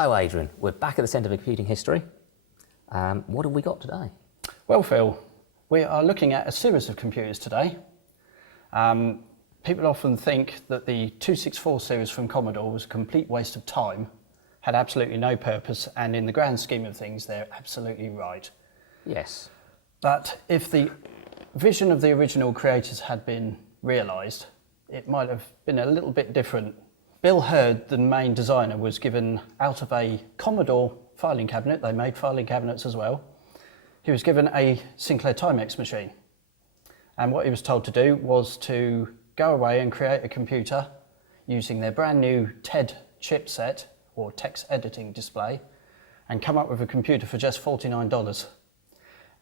So Adrian, we're back at the Centre of Computing History. What have we got today? Well, Phil, we are looking at a series of computers today. People often think that the 264 series from Commodore was a complete waste of time, had absolutely no purpose, and in the grand scheme of things, they're absolutely right. Yes. But if the vision of the original creators had been realised, it might have been a little bit different. Bill Hurd, the main designer, was given out of a Commodore filing cabinet, they made filing cabinets as well, he was given a Sinclair Timex machine. And what he was told to do was to go away and create a computer using their brand new TED chipset, or text editing display, and come up with a computer for just $49.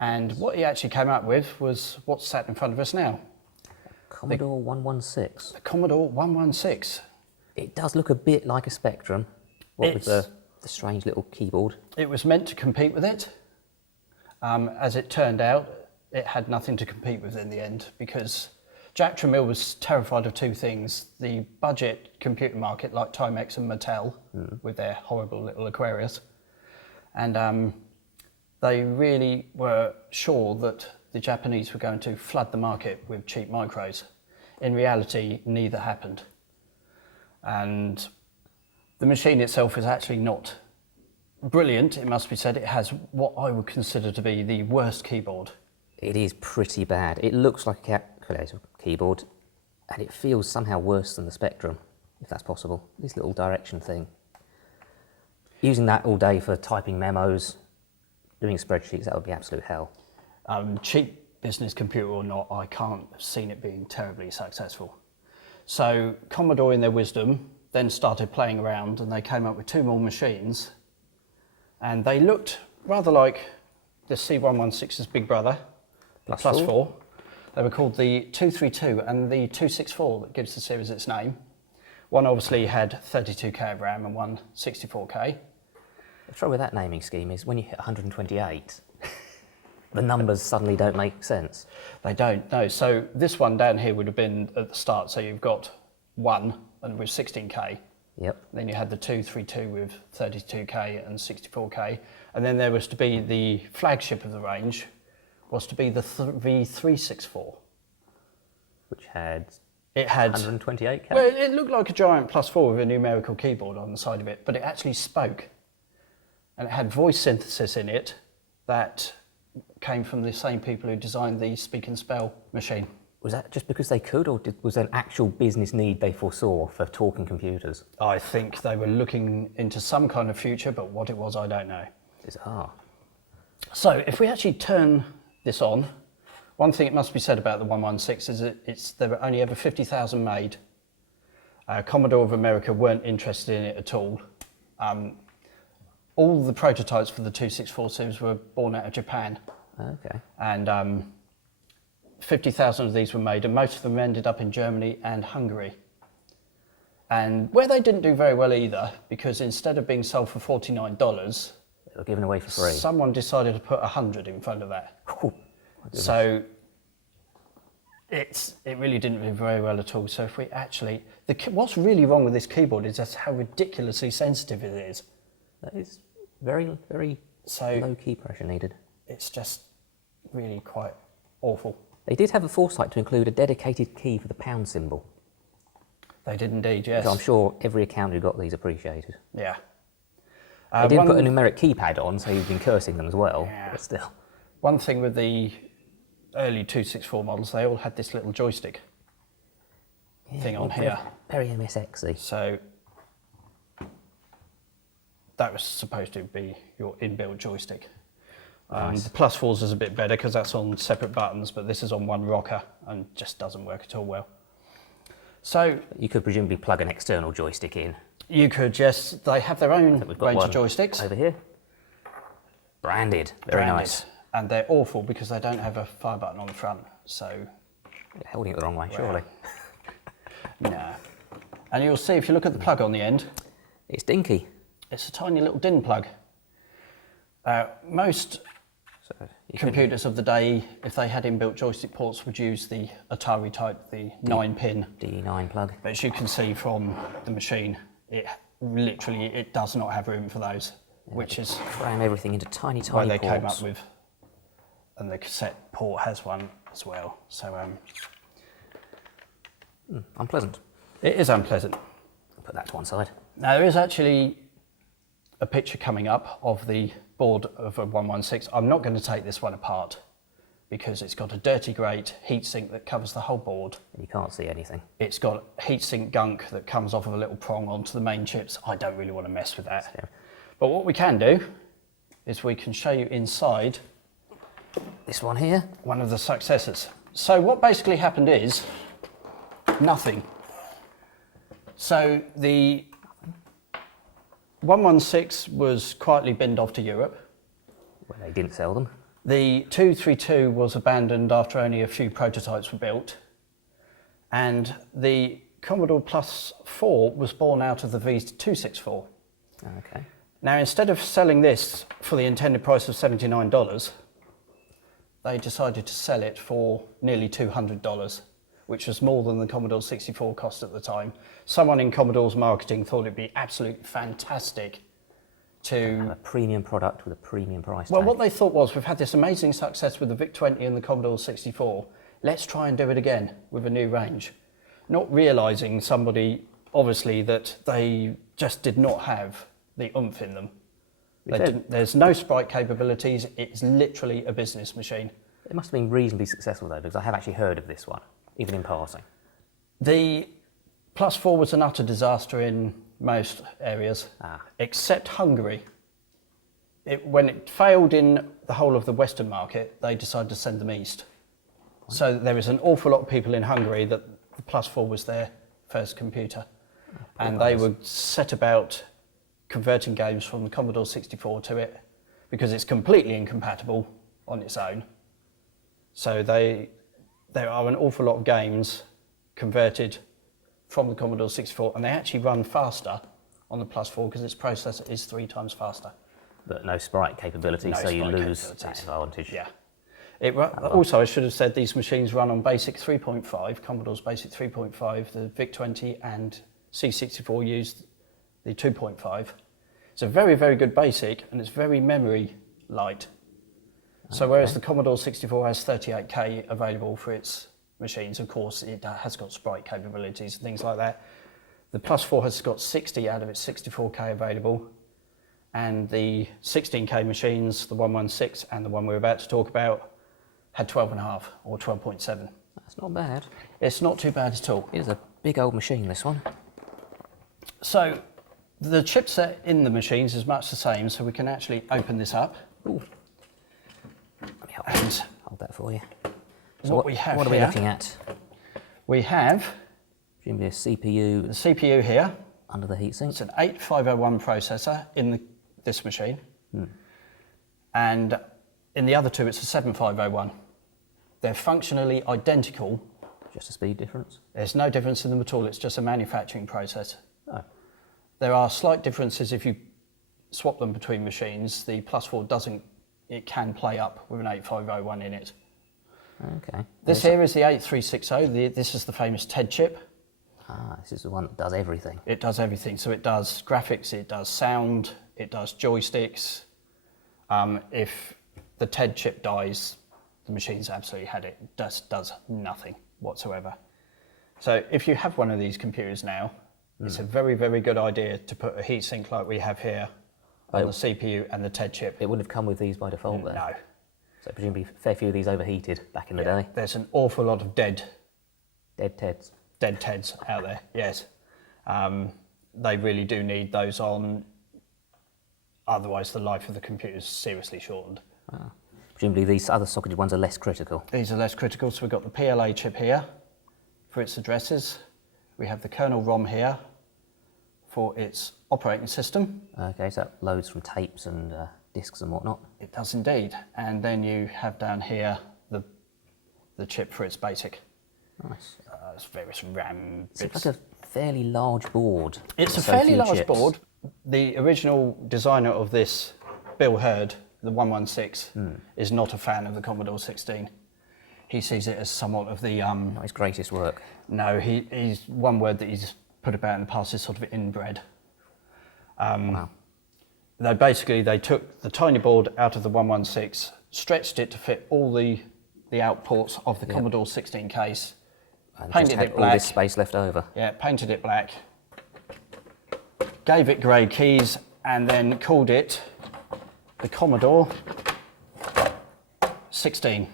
And what he actually came up with was what's sat in front of us now. Commodore 116. The Commodore 116. It does look a bit like a Spectrum, what with the strange little keyboard. It was meant to compete with it. As it turned out, it had nothing to compete with in the end, because Jack Tramiel was terrified of two things: the budget computer market like Timex and Mattel with their horrible little Aquarius, and they really were sure that the Japanese were going to flood the market with cheap micros. In reality, neither happened. And the machine itself is actually not brilliant, it must be said. It has what I would consider to be the worst keyboard. It is pretty bad. It looks like a calculator keyboard, and it feels somehow worse than the Spectrum, if that's possible. This little direction thing. Using that all day for typing memos, doing spreadsheets, that would be absolute hell. Cheap business computer or not, I can't have seen it being terribly successful. So Commodore, in their wisdom, then started playing around, and they came up with two more machines, and they looked rather like the C116's big brother, the Plus 4. They were called the 232 and the 264, that gives the series its name. One obviously had 32K of RAM and one 64K. The trouble with that naming scheme is when you hit 128, the numbers suddenly don't make sense. They don't, no. So this one down here would have been at the start, so you've got 1 and with 16K. Yep. Then you had the 232 with 32K and 64K. And then there was to be the flagship of the range, was to be the V364. Which had... It had 128K? Well, it looked like a giant Plus 4 with a numerical keyboard on the side of it, but it actually spoke. And it had voice synthesis in it that came from the same people who designed the Speak and Spell machine. Was that just because they could, or was there an actual business need they foresaw for talking computers? I think they were looking into some kind of future, but what it was, I don't know. Bizarre. So if we actually turn this on, one thing it must be said about the 116 is that there were only ever 50,000 made. Commodore of America weren't interested in it at all. All the prototypes for the 264 series were born out of Japan. Okay. And 50,000 of these were made, and most of them ended up in Germany and Hungary. And where they didn't do very well either, because instead of being sold for $49, They were given away for free. someone decided to put 100 in front of that. Oh, So it really didn't do very well at all. So if we actually, what's really wrong with this keyboard is just how ridiculously sensitive it is. that is very, very So low key pressure needed. it's just really quite awful. They did have the foresight to include a dedicated key for the pound symbol, They did indeed, yes. which I'm sure every account who got these appreciated. Yeah. They did put a numeric keypad on, so you've been cursing them as well, Yeah. but still. One thing with the early 264 models, they all had this little joystick thing on here. Very MSXy. So that was supposed to be your inbuilt joystick. Nice. The Plus 4s is a bit better because that's on separate buttons, but this is on one rocker and just doesn't work at all well. So You could presumably plug an external joystick in. you could, yes, they have their own We've got range one of joysticks. over here. Branded. Very branded, nice. And they're awful because they don't have a fire button on the front, so You're holding it the wrong way, surely. no. And you'll see if you look at the plug on the end, It's dinky. it's a tiny little DIN plug. Most So you could, computers of the day, if they had inbuilt joystick ports, would use the Atari type, the 9-pin. D9 plug. But as you can see from the machine, it literally it does not have room for those, which is cram everything into tiny, why tiny they ports. came up with, and the cassette port has one as well. So Unpleasant. it is unpleasant. Put that to one side. Now there is actually a picture coming up of the board of a 116. I'm not going to take this one apart because it's got a dirty grate heatsink that covers the whole board. And you can't see anything. It's got heatsink gunk that comes off of a little prong onto the main chips. I don't really want to mess with that. Yeah. But what we can do is we can show you inside This one here. one of the successors. So what basically happened is nothing. So the 116 was quietly binned off to Europe. Well, they didn't sell them. The 232 was abandoned after only a few prototypes were built. And the Commodore Plus 4 was born out of the V264. Okay. Now, instead of selling this for the intended price of $79, they decided to sell it for nearly $200, which was more than the Commodore 64 cost at the time. Someone in Commodore's marketing thought it'd be absolutely fantastic to... A premium product with a premium price Well, tag. what they thought was, we've had this amazing success with the VIC-20 and the Commodore 64, let's try and do it again with a new range. Not realising obviously, that they just did not have the oomph in them. There's no sprite capabilities, it's literally a business machine. It must have been reasonably successful though, because I have actually heard of this one, even in passing. The Plus 4 was an utter disaster in most areas, except Hungary. When it failed in the whole of the Western market, they decided to send them east. So there is an awful lot of people in Hungary that the Plus 4 was their first computer. And they were set about converting games from the Commodore 64 to it, because it's completely incompatible on its own. So there are an awful lot of games converted from the Commodore 64, and they actually run faster on the Plus 4 because its processor is 3 times faster. But no sprite capability, so you lose that advantage. Yeah. Also, I should have said these machines run on Basic 3.5, Commodore's Basic 3.5. The VIC-20 and C64 used the 2.5. It's a very, very good Basic, and it's very memory light. So whereas the Commodore 64 has 38K available for its machines, of course it has got sprite capabilities and things like that. The Plus 4 has got 60 out of its 64K available, and the 16K machines, the 116 and the one we're about to talk about, had 12.5 or 12.7. That's not bad. It's not too bad at all. It is a big old machine, this one. So the chipset in the machines is much the same, so we can actually open this up. Ooh. Let me And hold that for you. So what are we looking at? We have Presumably a CPU the CPU here. under the heatsink. It's an 8501 processor in this machine. And in the other two, it's a 7501. They're functionally identical. Just a speed difference. There's no difference in them at all. It's just a manufacturing process. Oh. There are slight differences if you swap them between machines. The Plus 4 doesn't, it can play up with an 8501 in it. Okay. This here is the 8360. This is the famous TED chip. This is the one that does everything. It does everything. So it does graphics, it does sound, it does joysticks. If the TED chip dies, the machine's absolutely had it. It just does nothing whatsoever. So if you have one of these computers now, it's a very, very good idea to put a heatsink like we have here on the CPU and the TED chip. It wouldn't have come with these by default then? No. So presumably a fair few of these overheated back in the day. There's an awful lot of dead TEDs. TEDs out there, yes. They really do need those on, otherwise the life of the computer is seriously shortened. Presumably these other socketed ones are less critical. These are less critical, so we've got the PLA chip here for its addresses. We have the kernel ROM here for its operating system. Okay, so that loads from tapes and discs and whatnot. It does indeed. And then you have down here the chip for its basic. Nice. It's various RAM It's bits. like a fairly large board. It's a so fairly few large chips. board. The original designer of this, Bill Hurd, the 116, is not a fan of the Commodore 16. He sees it as somewhat of the... Not his greatest work. No, he's one word that he's put about in the past is sort of inbred. Wow. They took the tiny board out of the 116, stretched it to fit all the out ports of the Commodore 16 case, And painted just had it all black. this space left over. Yeah, painted it black, gave it grey keys, and then called it the Commodore 16.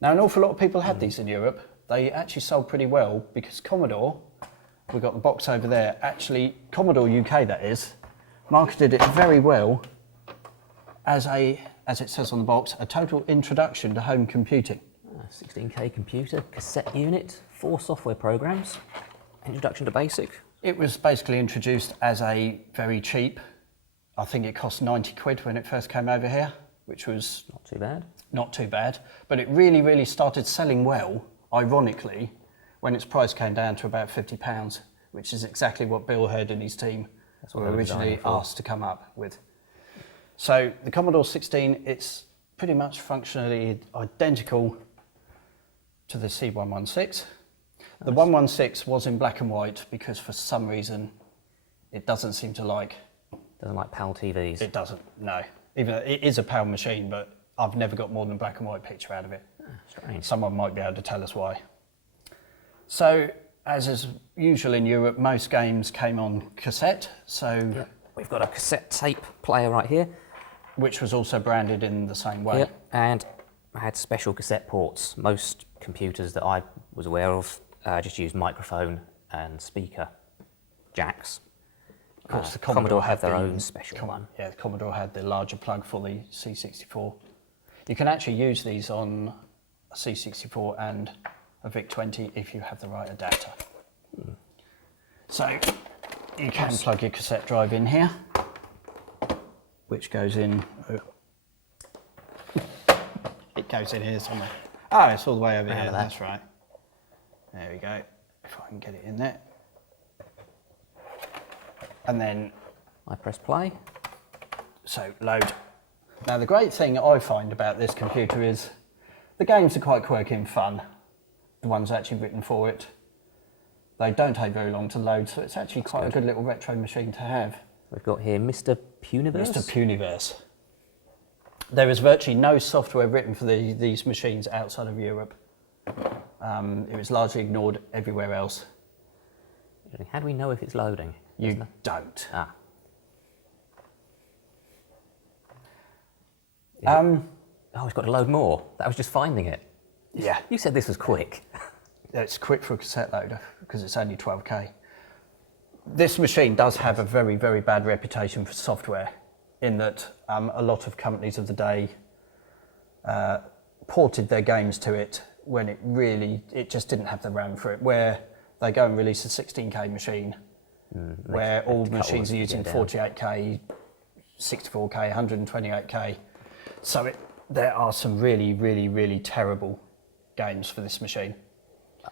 Now, an awful lot of people had these in Europe. They actually sold pretty well because Commodore, we've got the box over there, actually, Commodore UK that is, marketed it very well as it says on the box, a total introduction to home computing. 16K computer, cassette unit, 4 software programs, introduction to BASIC. It was basically introduced as a very cheap, I think it cost 90 quid when it first came over here, which was Not too bad. not too bad, but it really, really started selling well, ironically, when its price came down to about £50, which is exactly what Bill Hurd and his team what were they were originally designing for. asked to come up with. So the Commodore 16, it's pretty much functionally identical to the C116. The 116 was in black and white because for some reason it doesn't seem to like. Doesn't like PAL TVs. It doesn't, no. Even though it is a PAL machine, but I've never got more than a black and white picture out of it. Strange. Someone might be able to tell us why. So, as is usual in Europe, most games came on cassette, so Yep. We've got a cassette tape player right here. which was also branded in the same way. Yep. And I had special cassette ports. Most computers that I was aware of just used microphone and speaker jacks. Of course, the Commodore had have their the- own special one. Yeah, the Commodore had the larger plug for the C64. You can actually use these on a C64 and a VIC-20 if you have the right adapter. So you can plug your cassette drive in here, which goes in. It goes in here somewhere. Oh, it's all the way over here. That's right. There we go. If I can get it in there. And then, I press play. so load. Now the great thing I find about this computer is the games are quite quirky and fun. The ones actually written for it. They don't take very long to load, so it's actually quite a good little retro machine to have. We've got here Mr. Puniverse. Mr. Puniverse. There is virtually no software written for these machines outside of Europe. It was largely ignored everywhere else. How do we know if it's loading? You don't. Ah. Oh, it's got to load more. That was just finding it. Yeah. You said this was quick. It's quick for a cassette loader because it's only 12K. This machine does have a very, very bad reputation for software in that a lot of companies of the day ported their games to it when it just didn't have the RAM for it, where they go and release a 16K machine where all machines are using 48K, 64K, 128K. So there are some really, really, really terrible games for this machine.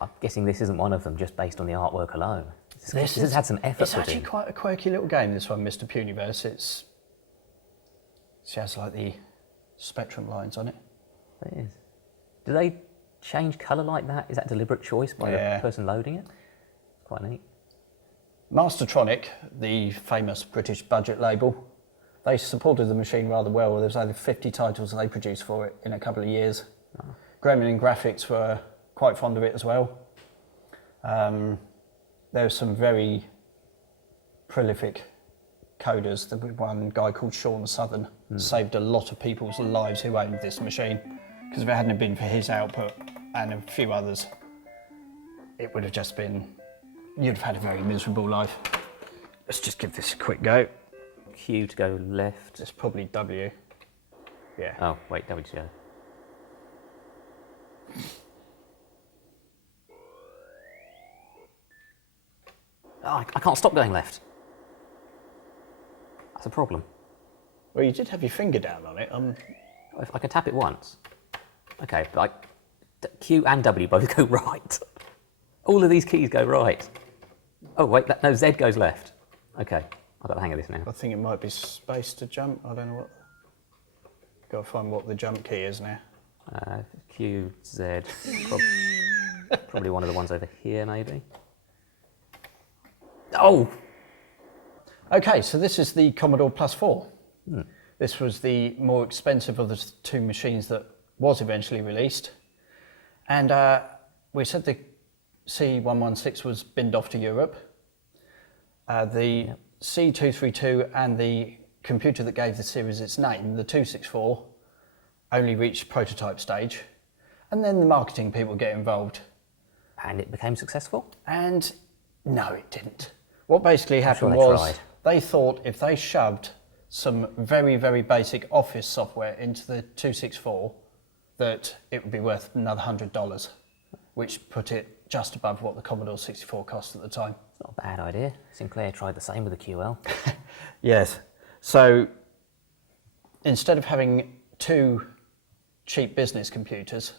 I'm guessing this isn't one of them, just based on the artwork alone. This has had some effort It's put actually in. quite a quirky little game, this one, Mr. Puniverse. It has like the spectrum lines on it. It is. Do they change colour like that? Is that deliberate choice by the person loading it? It's quite neat. Mastertronic, the famous British budget label, they supported the machine rather well. There was over 50 titles they produced for it in a couple of years. Oh. Gremlin Graphics were quite fond of it as well. There were some very prolific coders. The one guy called Sean Southern saved a lot of people's lives who owned this machine, because if it hadn't been for his output and a few others, it would have just been, you'd have had a very miserable life. Let's just give this a quick go. Q to go left. It's probably W. Yeah. Oh, wait, W to go. Oh, I can't stop going left. That's a problem. Well, you did have your finger down on it. If I can tap it once. Okay, like Q and W both go right. All of these keys go right. Oh wait, no, Z goes left. Okay, I've got the hang of this now. I think it might be space to jump. I don't know what. Got to find what the jump key is now. Q, Z, probably one of the ones over here maybe. Oh! Okay, so this is the Commodore Plus 4. This was the more expensive of the two machines that was eventually released. And we said the C116 was binned off to Europe. The C232 and the computer that gave the series its name, the 264, only reached prototype stage. And then the marketing people get involved. And it became successful? And no, it didn't. What basically happened was they thought if they shoved some very, very basic office software into the 264, that it would be worth another $100, which put it just above what the Commodore 64 cost at the time. It's not a bad idea. Sinclair tried the same with the QL. Yes. So instead of having two cheap business computers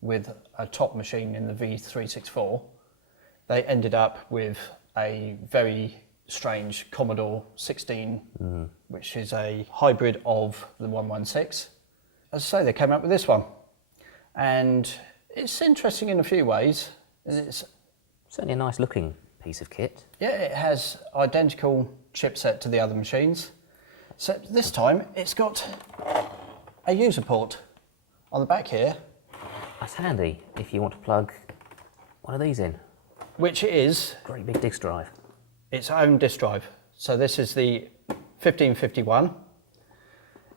with a top machine in the V364, they ended up with a very strange Commodore 16, which is a hybrid of the 116. As I say, they came up with this one. And it's interesting in a few ways. It's certainly a nice looking piece of kit. Yeah, it has identical chipset to the other machines. So this time it's got a user port on the back here. That's handy if you want to plug one of these in. Which is Great big disk drive. Its own disk drive. So this is the 1551.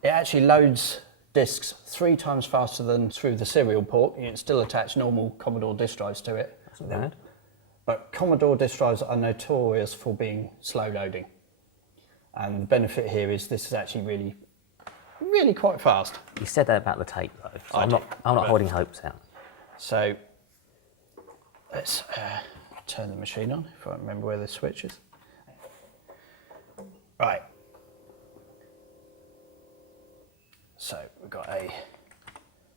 It actually loads disks 3 times faster than through the serial port. You can still attach normal Commodore disk drives to it. That's not bad. But Commodore disk drives are notorious for being slow loading. And the benefit here is this is actually really quite fast. You said that about the tape though, so I'm not Right. holding hopes out. So let's turn the machine on, if I remember where the switch is. Right. So we've got a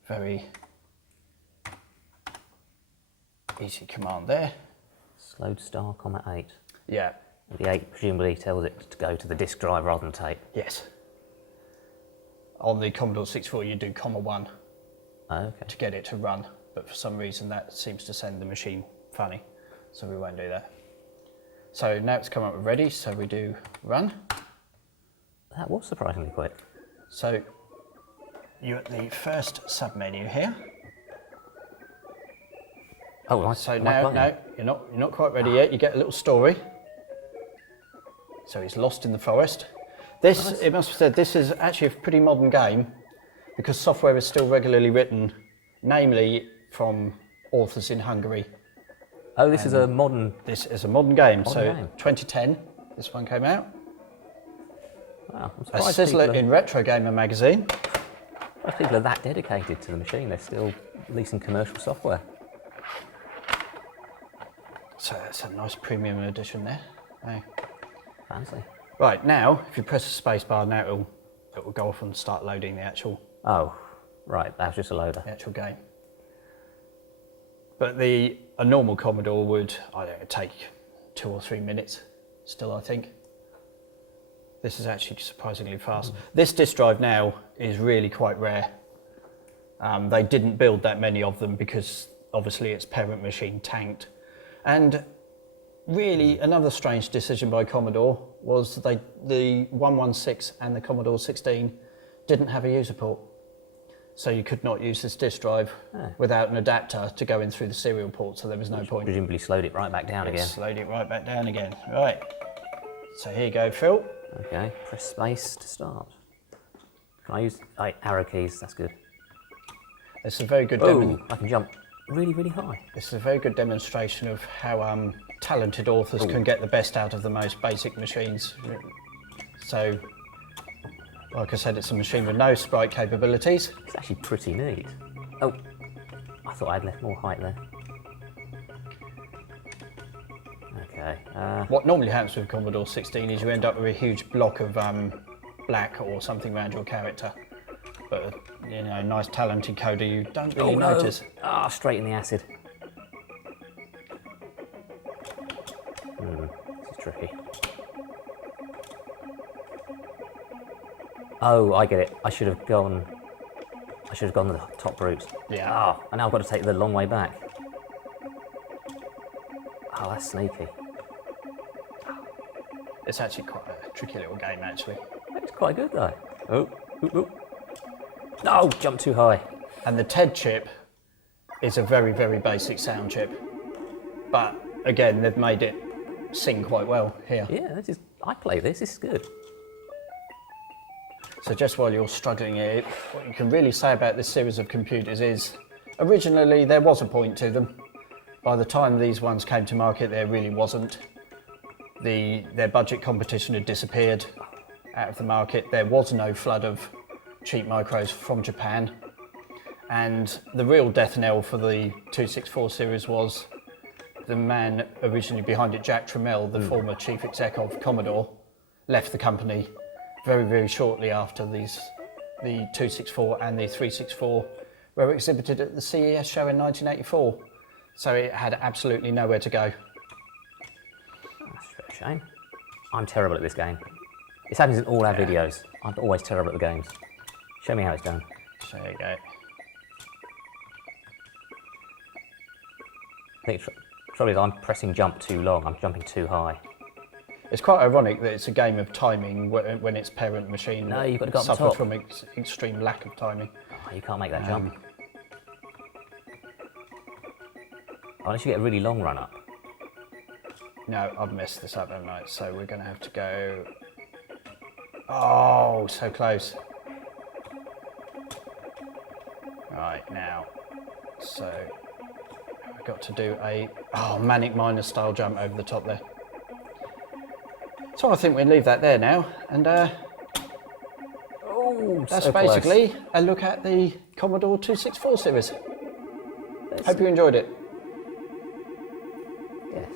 very easy command there. Slowed star, comma 8. Yeah. The 8 presumably tells it to go to the disk drive rather than tape. Yes. On the Commodore 64 you do comma 1 Okay. to get it to run, but for some reason that seems to send the machine funny, so we won't do that. So now it's come up with ready, so we do run. That was surprisingly quick. So you're at the first sub-menu here. Oh, right. So now, no, you're not quite ready yet. You get a little story. So he's lost in the forest. This, Nice. it must be said, this is actually a pretty modern game because software is still regularly written, namely from authors in Hungary. Oh, this is a modern... This is a modern game. Modern game. 2010, this one came out. Wow, I'm A surprised sizzler in Retro Gamer magazine. people are that dedicated to the machine. They're still releasing commercial software. So that's a nice premium edition there. Oh. Fancy. Right, now, if you press the space bar, now it will go off and start loading the actual Oh, right. That was just a loader. game. But a normal Commodore would, I don't know, take 2 or 3 minutes still, I think. This is actually surprisingly fast. This disk drive now is really quite rare. They didn't build that many of them because obviously its parent machine tanked. And really another strange decision by Commodore was that the 116 and the Commodore 16 didn't have a user port. So you could not use this disk drive without an adapter to go in through the serial port, so there was no point. Presumably slowed it right back down again. Slowed it right back down again. Right. So here you go, Phil. Okay, press space to start. Can I use arrow keys? That's good. It's a very good Oh, I can jump really, really high. This is a very good demonstration of how talented authors can get the best out of the most basic machines. So, like I said, it's a machine with no sprite capabilities. It's actually pretty neat. Oh, I thought I'd left more height there. Okay. What normally happens with Commodore 16 is you end up with a huge block of black or something around your character. But, you know, nice talented coder, you don't really notice. Ah, straight in the acid. This is tricky. Oh, I get it. I should have gone the top route. Yeah. Oh, and now I've got to take the long way back. Oh, that's sneaky. It's actually quite a tricky little game, actually. It's quite good though. Oh, no, jump too high. And the TED chip is a very, very basic sound chip. But again, they've made it sing quite well here. Yeah, I play this is good. So just while you're struggling here, what you can really say about this series of computers is, originally there was a point to them. By the time these ones came to market, there really wasn't. Their budget competition had disappeared out of the market. There was no flood of cheap micros from Japan. And the real death knell for the 264 series was the man originally behind it, Jack Tramiel, the former chief exec of Commodore, left the company very, very shortly after the 264 and the 364 were exhibited at the CES show in 1984. So it had absolutely nowhere to go. That's a shame. I'm terrible at this game. This happens in all our videos. I'm always terrible at the games. Show me how it's done. So there you go. I think the trouble is I'm pressing jump too long. I'm jumping too high. It's quite ironic that it's a game of timing when its parent machine No, you've got to go up the suffers top. from extreme lack of timing. Oh, you can't make that jump. Unless you get a really long run up. No, I've messed this up, haven't I? So we're going to have to go... Oh, so close. Right, now. So I've got to do a Manic Miner style jump over the top there. So I think we'll leave that there now. And that's so basically close. a look at the Commodore 264 series. Hope you enjoyed it. Yes.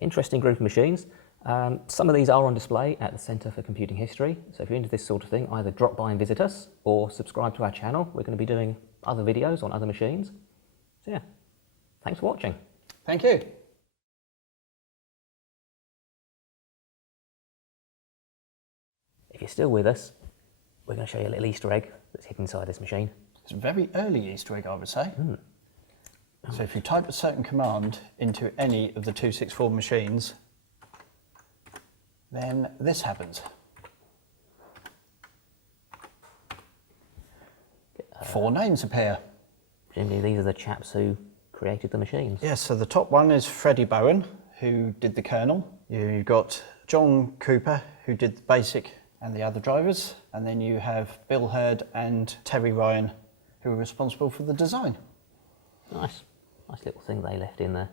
Interesting group of machines. Some of these are on display at the Centre for Computing History, so if you're into this sort of thing, either drop by and visit us or subscribe to our channel. We're going to be doing other videos on other machines. So yeah, thanks for watching. Thank you. If you're still with us, we're going to show you a little Easter egg that's hidden inside this machine. It's a very early Easter egg, I would say. So if you type a certain command into any of the 264 machines, then this happens. 4 names appear. Presumably these are the chaps who created the machines. Yes, so the top one is Freddie Bowen, who did the kernel. You've got John Cooper, who did the BASIC and the other drivers. And then you have Bill Hurd and Terry Ryan, who were responsible for the design. Nice little thing they left in there.